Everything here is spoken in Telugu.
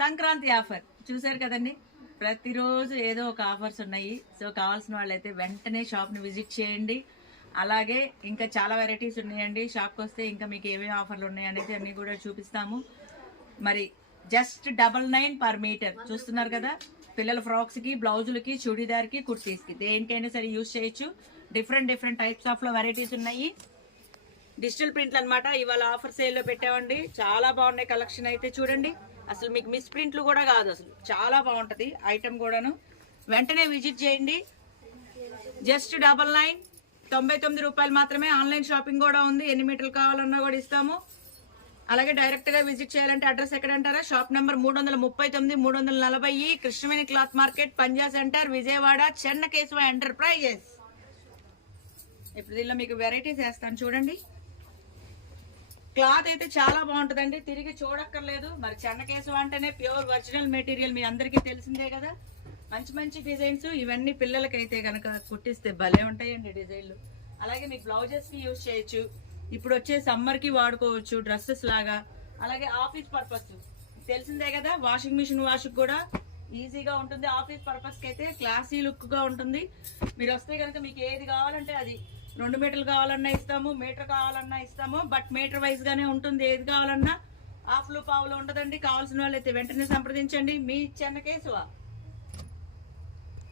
సంక్రాంతి ఆఫర్ చూసారు కదండి. ప్రతిరోజు ఏదో ఒక ఆఫర్స్ ఉన్నాయి. సో కావాల్సిన వాళ్ళైతే వెంటనే షాప్ని విజిట్ చేయండి. అలాగే ఇంకా చాలా వెరైటీస్ ఉన్నాయండి. షాప్కి వస్తే ఇంకా మీకు ఏమేమి ఆఫర్లు ఉన్నాయి అనేది అన్నీ కూడా చూపిస్తాము. మరి జస్ట్ 99 పర్ మీటర్ చూస్తున్నారు కదా. పిల్లల ఫ్రాక్స్కి, బ్లౌజులకి, చుడీదార్కి, కుర్తీస్కి దేనికైనా సరే యూజ్ చేయొచ్చు. డిఫరెంట్ టైప్స్ ఆఫ్ వెరైటీస్ ఉన్నాయి. డిజిటల్ ప్రింట్లు అనమాట. ఇవాళ ఆఫర్ సేల్లో పెట్టామండి. చాలా బాగున్నాయి కలెక్షన్ అయితే చూడండి. అసలు మీకు మిస్ ప్రింట్లు కూడా కాదు, అసలు చాలా బాగుంటుంది ఐటమ్ కూడాను. వెంటనే విజిట్ చేయండి. జస్ట్ 99 రూపాయలు మాత్రమే. ఆన్లైన్ షాపింగ్ కూడా ఉంది. ఎన్ని మీటర్లు కావాలన్నా కూడా ఇస్తాము. అలాగే డైరెక్ట్ గా విజిట్ చేయాలంటే అడ్రస్ ఎక్కడంటారా, shop number 339, 340 Krishnaveni cloth market, Panja centre, Vijayawada, Chennakesava enterprises. ఇప్పుడు దీనిలో మీకు వెరైటీస్ వేస్తాను చూడండి. క్లాత్ అయితే చాలా బాగుంటుందండి, తిరిగి చూడక్కర్లేదు. మరి చెన్నకేశవ అంటేనే ప్యూర్ ఒరిజినల్ మెటీరియల్, మీ అందరికీ తెలిసిందే కదా. మంచి డిజైన్స్ ఇవన్నీ పిల్లలకైతే కనుక కుట్టిస్తే భలే ఉంటాయండి డిజైన్లు. అలాగే మీకు బ్లౌజెస్ కి యూజ్ చేయొచ్చు. ఇప్పుడు వచ్చే సమ్మర్ కి వాడుకోవచ్చు డ్రెస్సెస్ లాగా. అలాగే ఆఫీస్ పర్పస్ తెలిసిందే కదా, వాషింగ్ మిషన్ వాష్ కూడా ఈజీగా ఉంటుంది. ఆఫీస్ పర్పస్ కి అయితే క్లాసీ లుక్ గా ఉంటుంది. మీరు వస్తే కనుక మీకు ఏది కావాలంటే అది 2 మీటర్లు కావాలన్నా ఇస్తాము, మీటర్ కావాలన్నా ఇస్తాము. బట్ మీటర్ వైజ్ గానే ఉంటుంది. ఏది కావాలన్నా హాఫ్లు పావులు ఉండదండి. కావాల్సిన వాళ్ళు అయితే వెంటనే సంప్రదించండి. మీ చెన్నకేశవ.